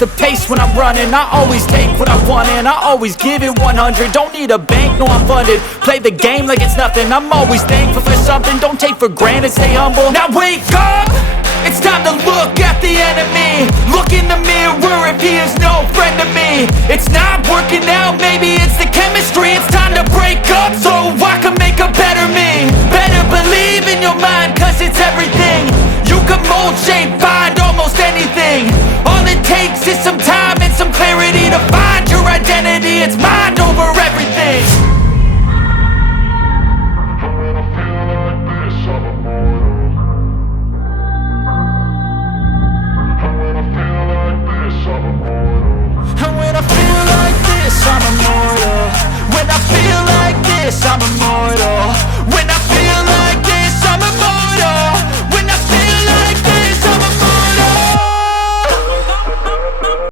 the pace when I'm running. I always take what I want and I always give it 100. Don't need a bank, no I'm funded. Play the game like it's nothing. I'm always thankful for something. Don't take for granted, stay humble. Now wake up! It's time to look at the enemy. Look in the mirror if he is no friend to me. It's not working out, maybe it's the chemistry. It's time to break up so I can make a better me. Better believe in your mind, cause it's everything. You can mold, shape, find almost anything. All it takes is some time and some clarity to find your identity. It's mind over everything. And when I feel like this, I'm immortal. When I feel like this, I'm immortal. When